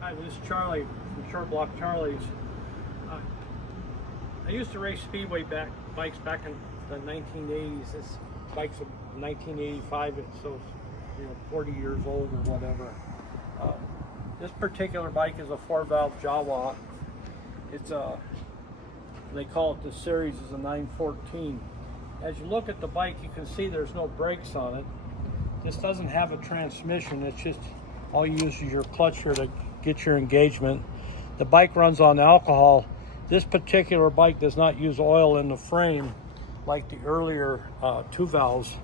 Hi, this is Charlie from Short Block Charlie's. I used to race speedway bikes back in the 1980s. This bike's a 1985, so it's 40 years old or whatever. This particular bike is a 4-valve Jawa. It's they call it, the series is a 914. As you look at the bike, you can see there's no brakes on it. This doesn't have a transmission. It's just all you use is your clutch here to get your engagement. The bike runs on alcohol. This particular bike does not use oil in the frame like the earlier 2 valves.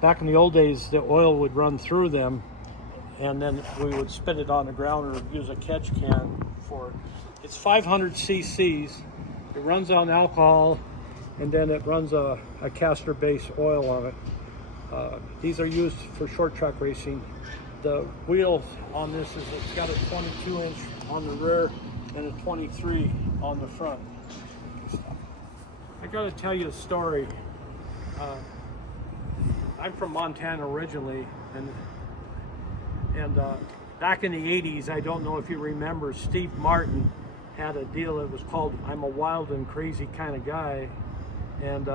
Back in the old days, the oil would run through them, and then we would spit it on the ground or use a catch can for it. It's 500 cc's. It runs on alcohol, and then it runs a castor-based oil on it. These are used for short track racing. The wheel on this it's got a 22-inch on the rear and a 23 on the front. I got to tell you a story. I'm from Montana originally, and back in the 80s, I don't know if you remember, Steve Martin had a deal that was called "I'm a Wild and Crazy Kind of Guy," and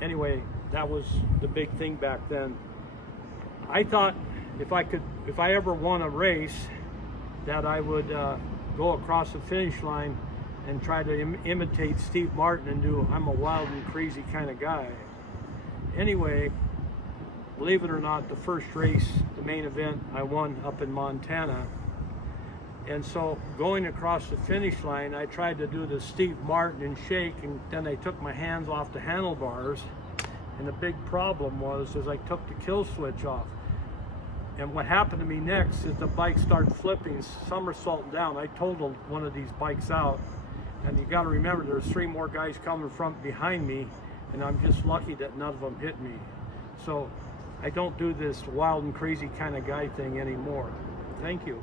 anyway, that was the big thing back then. I thought if I ever won a race, that I would go across the finish line and try to imitate Steve Martin and do "I'm a wild and crazy kind of guy." Anyway, believe it or not, the first race, the main event, I won up in Montana. And so going across the finish line, I tried to do the Steve Martin and shake, and then I took my hands off the handlebars. And the big problem was I took the kill switch off. And what happened to me next is the bike started flipping, somersaulting down. I totaled one of these bikes out. And you got to remember, there's 3 more guys coming from behind me, and I'm just lucky that none of them hit me. So I don't do this wild and crazy kind of guy thing anymore. Thank you.